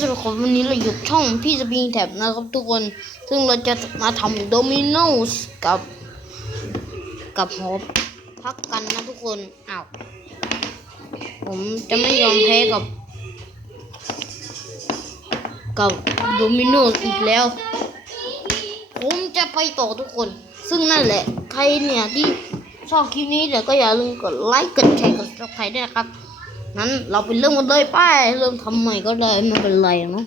สำหรับคนวันนี้เราอยู่ช่องพี่สปริงแท็บนะครับทุกคน ซึ่งเราจะมาทำโดมิโนสกับ กับหอพักกันนะทุกคนอ้าวผมจะไม่ยอมแพ้กับ กับโดมิโนสอีกแล้ว ผมจะไปต่อทุกคน ซึ่งนั่นแหละ ใครเนี่ยที่ชอบคลิปนี้เดี๋ยวก็อย่าลืมกดไลค์ กดแชร์ กดซับสไครต์ด้วยนะครับ นั้นเราไปเริ่มกันเลยไป้าเริ่มทำใหม่ก็ได้ไม่เป็นไรเนาะ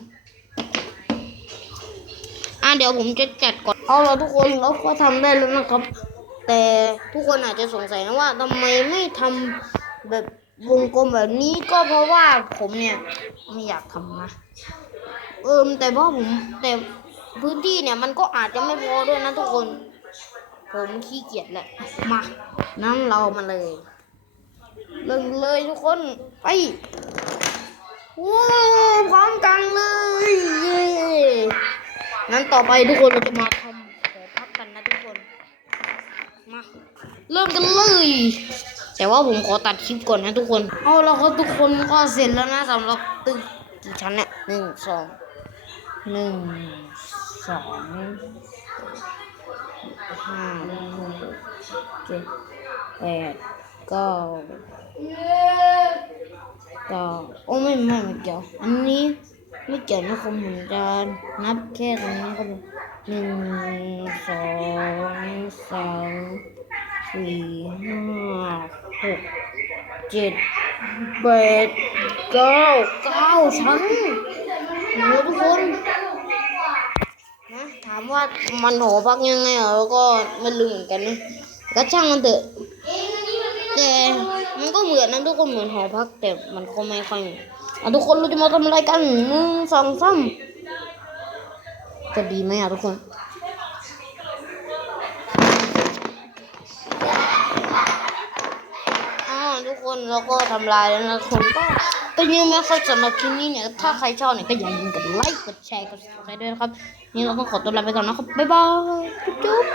อะเดี๋ยวผมจะจัดก่อนเอาละทุกคนเราก็ทำได้แล้วนะครับ แต่ทุกคนอาจจะสงสัยนะว่าทำไมไม่ทำแบบวงกลมแบบนี้ก็เพราะว่าผมเนี่ยไม่อยากทำนะเออแต่ว่าะผมแต่พื้นที่เนี่ยมันก็อาจจะไม่พอด้วยนะทุกคน ผมขี้เกียจแหละมานั่นเรามาเลย เริ่มเลยทุกคน ไปว้าวพร้อมกันเลยเย้นั้นต่อไปทุกคนเราจะมาทำขอพักกันนะทุกคน มาเริ่มกันเลย แต่ว่าผมขอตัดคลิปก่อนนะทุกคน เอาแล้วครับทุกคนก็เสร็จแล้วนะสำหรับตึกกี่ชั้นเนี่ยหนึ่งสองหนึ่งสองห้าหกเจ็ดแปด ก้าเก้าโอ้ไม่ไม่ไม่เกี่ยว อันนี้ไม่เกี่ยวนะครับผมจะนับแค่ตรงนี้ก็หนึ่งสองสามสี่ห้าหกเจ็ดแปดเก้าเก้าชั้นโอ้ทุกคนนะถามว่ามันหอพักยังไงเหรอแล้วก็ไม่รู้เหมือนกันนะก็ช่างมันเถอะ แต่มันก็เหมือนนะทุกคนเหมือนหอพักแต่มันก็ไม่ค่อยอะทุกคนเราจะมาทำอะไรกันหนึ่งสองสามจะดีไหมอะทุกคนอ่าทุกคนเราก็ทำลายแล้วนะคนก็เป็นยังไงครับสำหรับคลิปนี้เนี่ยถ้าใครชอบเนี่ยก็อย่าลืมกดไลค์กดแชร์กด subscribe ด้วยนะครับนี่เราต้องขอตัวลาไปก่อนนะครับบ๊ายบายจุ๊บจุ๊บ